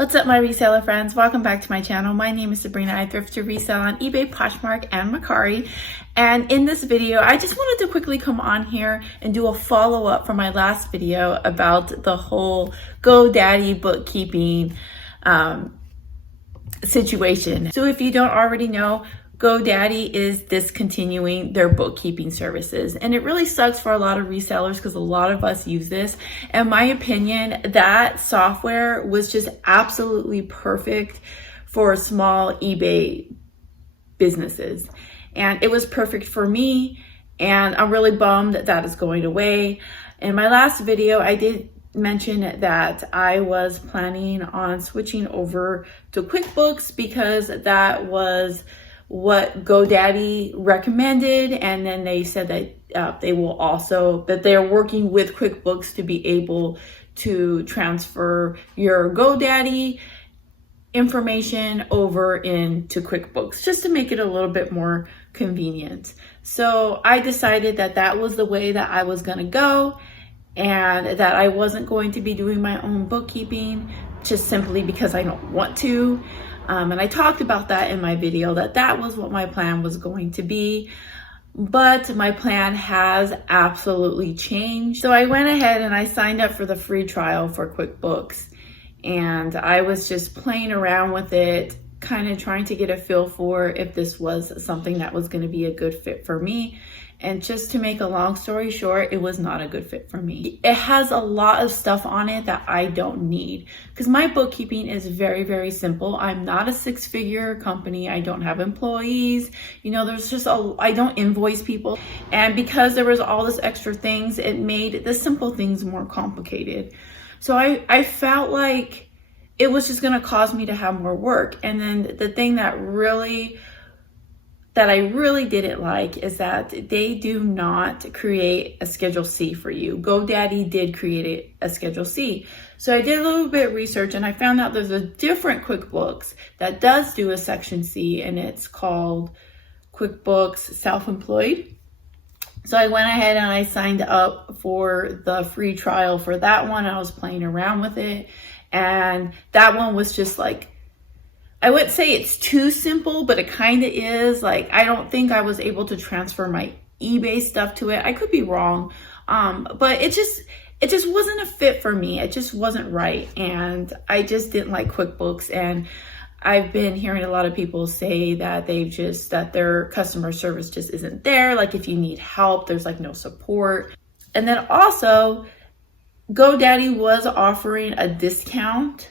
What's up, my reseller friends? Welcome back to my channel. My name is Sabrina. I thrift to resell on eBay, Poshmark, and Mercari. And in this video, I just wanted to quickly come on here and do a follow-up from my last video about the whole GoDaddy bookkeeping situation. So if you don't already know, GoDaddy is discontinuing their bookkeeping services, and it really sucks for a lot of resellers because a lot of us use this. In my opinion, that software was just absolutely perfect for small eBay businesses, and it was perfect for me, and I'm really bummed that that is going away. In my last video, I did mention that I was planning on switching over to QuickBooks because that was what GoDaddy recommended, and then they said that they will also, that they're working with QuickBooks to be able to transfer your GoDaddy information over into QuickBooks just to make it a little bit more convenient. So I decided that that was the way that I was going to go, and that I wasn't going to be doing my own bookkeeping just simply because I don't want to. And I talked about that in my video, that that was what my plan was going to be, but my plan has absolutely changed. So I went ahead and I signed up for the free trial for QuickBooks, and I was just playing around with it, kind of trying to get a feel for if this was something that was going to be a good fit for me. And just to make a long story short, it was not a good fit for me. It has a lot of stuff on it that I don't need, because my bookkeeping is very, very simple. I'm not a six-figure company. I don't have employees. You know, I don't invoice people. And because there was all this extra things, it made the simple things more complicated. So I felt like it was just gonna cause me to have more work. And then the thing that I really didn't like is that they do not create a Schedule C for you. GoDaddy did create a Schedule C. So I did a little bit of research, and I found out there's a different QuickBooks that does do a Section C, and it's called QuickBooks Self-Employed. So I went ahead and I signed up for the free trial for that one. I was playing around with it, and that one was just like, I wouldn't say it's too simple, but it kind of is. Like, I don't think I was able to transfer my eBay stuff to it. I could be wrong, but it just wasn't a fit for me. It just wasn't right, and I just didn't like QuickBooks. And I've been hearing a lot of people say that that their customer service just isn't there. Like, if you need help, there's like no support. And then also, GoDaddy was offering a discount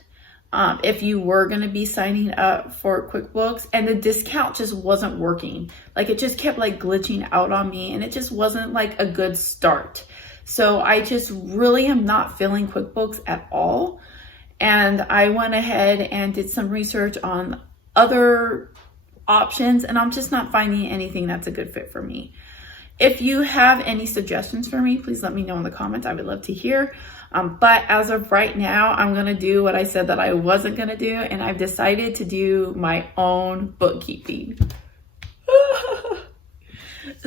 if you were going to be signing up for QuickBooks, and the discount just wasn't working. Like, it just kept like glitching out on me, and it just wasn't like a good start. So I just really am not feeling QuickBooks at all. And I went ahead and did some research on other options, and I'm just not finding anything that's a good fit for me. If you have any suggestions for me, please let me know in the comments. I would love to hear. But as of right now, I'm going to do what I said that I wasn't going to do, and I've decided to do my own bookkeeping.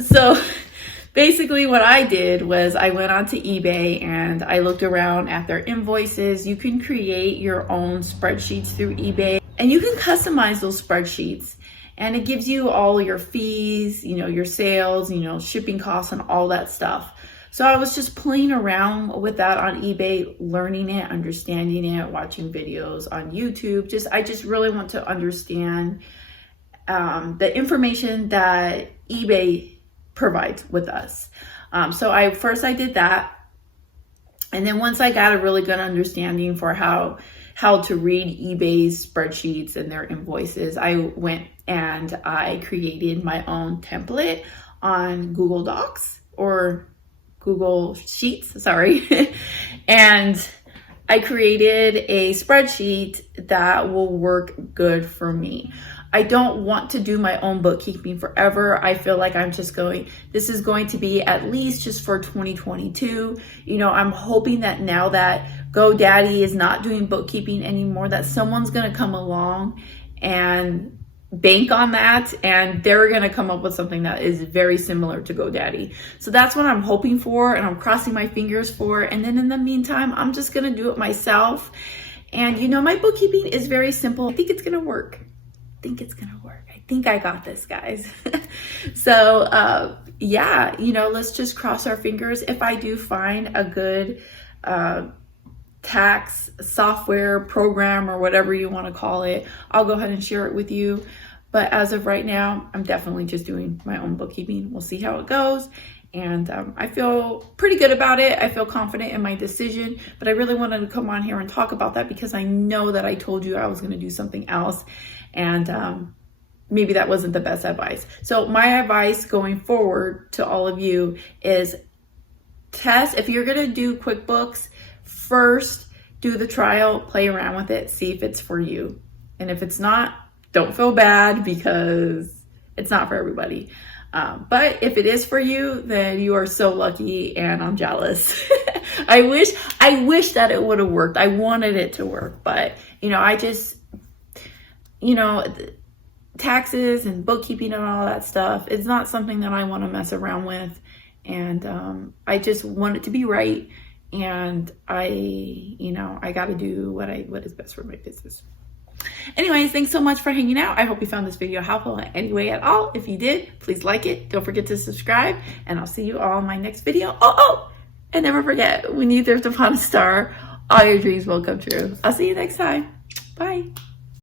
So basically what I did was I went onto eBay and I looked around at their invoices. You can create your own spreadsheets through eBay, and you can customize those spreadsheets. And it gives you all your fees, you know, your sales, you know, shipping costs and all that stuff. So I was just playing around with that on eBay, learning it, understanding it, watching videos on YouTube. I just really want to understand the information that eBay provides with us. So I did that. And then once I got a really good understanding for how to read eBay's spreadsheets and their invoices, I went and I created my own template on Google Docs or Google Sheets, sorry. And I created a spreadsheet that will work good for me. I don't want to do my own bookkeeping forever. I feel like this is going to be at least just for 2022. You know, I'm hoping that now that GoDaddy is not doing bookkeeping anymore, that someone's going to come along and bank on that, and they're going to come up with something that is very similar to GoDaddy. So that's what I'm hoping for, and I'm crossing my fingers for. And then in the meantime, I'm just going to do it myself. And you know, my bookkeeping is very simple. I think it's gonna work. I think I got this, guys. So yeah, you know, let's just cross our fingers. If I do find a good tax software program or whatever you want to call it, I'll go ahead and share it with you. But as of right now, I'm definitely just doing my own bookkeeping. We'll see how it goes. And I feel pretty good about it. I feel confident in my decision, but I really wanted to come on here and talk about that because I know that I told you I was going to do something else. And maybe that wasn't the best advice. So my advice going forward to all of you is test. If you're going to do QuickBooks, first do the trial, play around with it, see if it's for you. And if it's not, don't feel bad because it's not for everybody. But if it is for you, then you are so lucky and I'm jealous. I wish that it would have worked. I wanted it to work, but you know, I just, you know, taxes and bookkeeping and all that stuff, it's not something that I want to mess around with. And I just want it to be right. And you know, I got to do what is best for my business. Anyways, thanks so much for hanging out. I hope you found this video helpful in any way at all. If you did, please like it. Don't forget to subscribe, and I'll see you all in my next video. And never forget, when you thrift upon a star, all your dreams will come true. I'll see you next time. Bye.